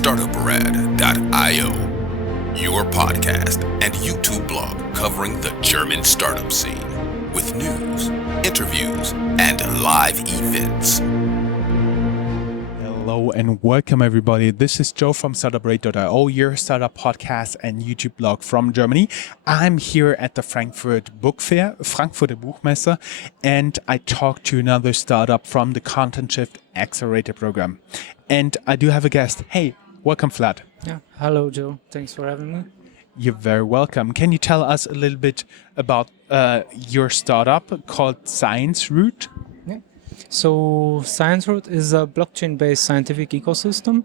Startuprad.io, your podcast and YouTube blog covering the German startup scene with news, interviews, and live events. Hello and welcome everybody. This is Joe from Startuprad.io, your startup podcast and YouTube blog from Germany. I'm here at the Frankfurt Book Fair, Frankfurter Buchmesse, and I talked to another startup from the Content Shift Accelerator program. And I do have a guest. Hey, welcome Vlad. Yeah, hello Joe. Thanks for having me. You're very welcome. Can you tell us a little bit about your startup called Scienceroot? Yeah. So Scienceroot is a blockchain-based scientific ecosystem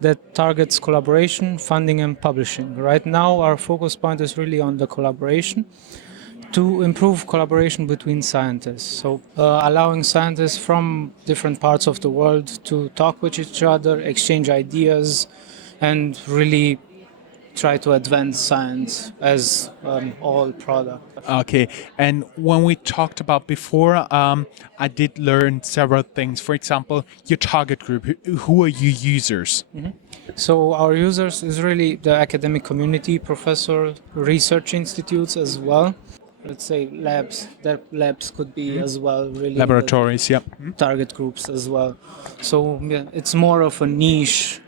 that targets collaboration, funding, and publishing. Right now, our focus point is really on the collaboration to improve collaboration between scientists. So allowing scientists from different parts of the world to talk with each other, exchange ideas, and really try to advance science as all product. Okay, and when we talked about before, I did learn several things. For example, your target group, who are your users? Mm-hmm. So our users is really the academic community, professor, research institutes as well. Let's say labs. Their labs could be as well really Laboratories, yeah. target groups as well. So yeah, it's more of a niche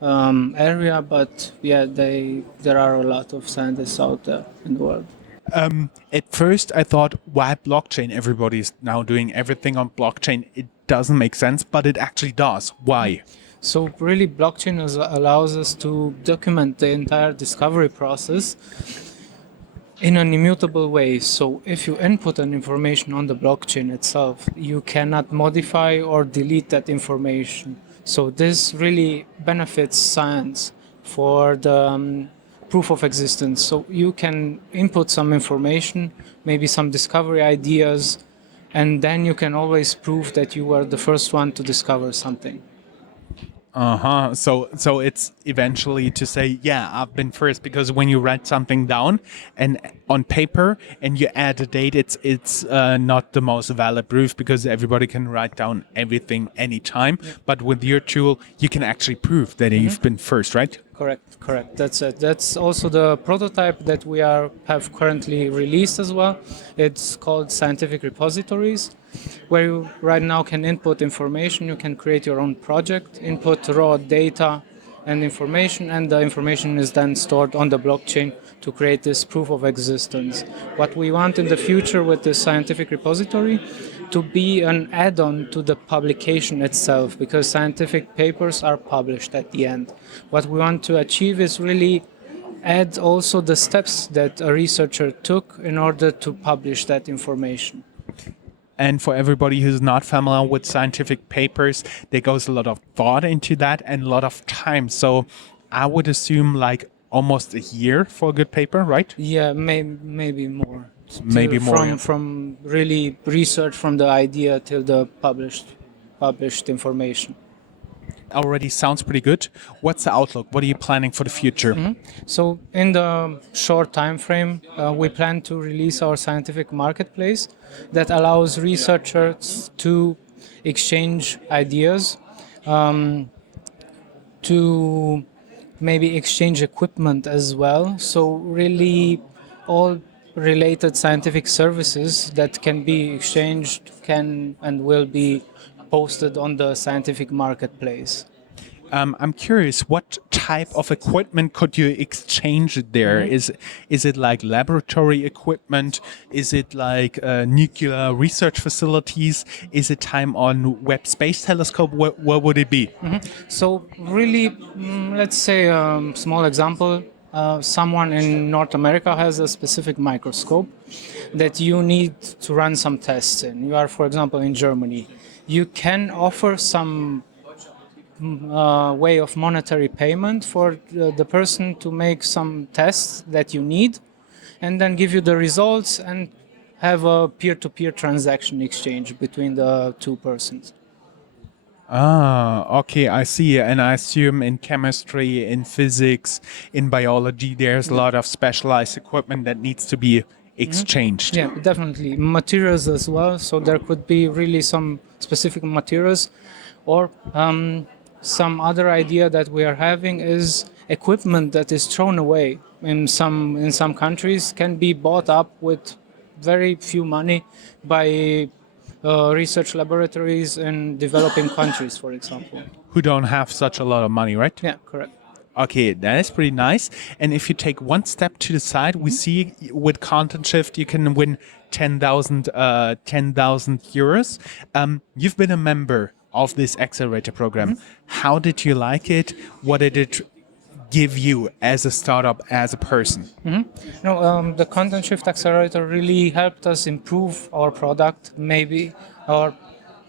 area, but yeah, there are a lot of scientists out there in the world. At first, I thought, why blockchain? Everybody's now doing everything on blockchain. It doesn't make sense, but it actually does. Why? So really, blockchain allows us to document the entire discovery process in an immutable way. So if you input an information on the blockchain itself, you cannot modify or delete that information. So this really benefits science for the proof of existence. So you can input some information, maybe some discovery ideas, and then you can always prove that you were the first one to discover something. So it's eventually to say, yeah, I've been first, because when you write something down and on paper and you add a date, it's not the most valid proof, because everybody can write down everything anytime. Yeah. But with your tool, you can actually prove that you've been first, right? Correct. That's it. That's also the prototype that we have currently released as well. It's called Scientific Repositories, where you right now can input information. You can create your own project, input raw data and information, and the information is then stored on the blockchain to create this proof of existence. What we want in the future with this scientific repository to be an add-on to the publication itself, because scientific papers are published at the end. What we want to achieve is really add also the steps that a researcher took in order to publish that information. And for everybody who's not familiar with scientific papers, there goes a lot of thought into that and a lot of time. So I would assume like almost a year for a good paper, right? Yeah, maybe more. Maybe more. From really research from the idea till the published information. Already sounds pretty good. What's the outlook? What are you planning for the future? Mm-hmm. So in the short time frame, we plan to release our scientific marketplace that allows researchers to exchange ideas, to maybe exchange equipment as well. So really all related scientific services that can be exchanged can and will be posted on the scientific marketplace. I'm curious, what type of equipment could you exchange there? Mm-hmm. Is it like laboratory equipment? Is it like nuclear research facilities? Is it time on Webb Space Telescope? What would it be? Mm-hmm. So really, let's say a small example. Someone in North America has a specific microscope that you need to run some tests in. You are, for example, in Germany. You can offer some way of monetary payment for the person to make some tests that you need, and then give you the results and have a peer-to-peer transaction exchange between the two persons. Okay, I see. And I assume in chemistry, in physics, in biology, there's a lot of specialized equipment that needs to be exchanged. Yeah, definitely. Materials as well. So there could be really some specific materials or some other idea that we are having is equipment that is thrown away in some countries can be bought up with very few money by research laboratories in developing countries, for example. Who don't have such a lot of money, right? Yeah, correct. Okay, that is pretty nice. And if you take one step to the side, we see with Content Shift you can win 10,000 euros. You've been a member of this accelerator program. How did you like it? What did it give you as a startup, as a person? No, the Content Shift Accelerator really helped us improve our product, maybe, or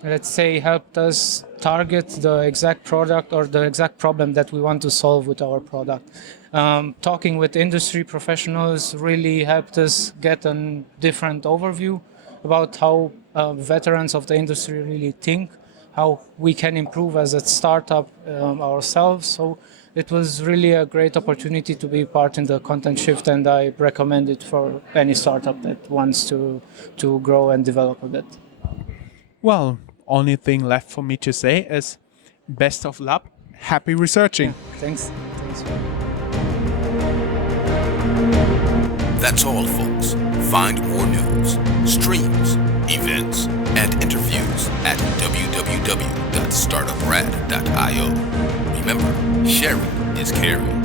let's say helped us target the exact product or the exact problem that we want to solve with our product. Talking with industry professionals really helped us get a different overview about how veterans of the industry really think, how we can improve as a startup ourselves. So it was really a great opportunity to be part in the Content Shift, and I recommend it for any startup that wants to grow and develop a bit. Well, only thing left for me to say is best of luck, happy researching. Yeah, thanks. That's all, folks. Find more news, streams, events, and interviews at www.startuprad.io. Remember, sharing is caring.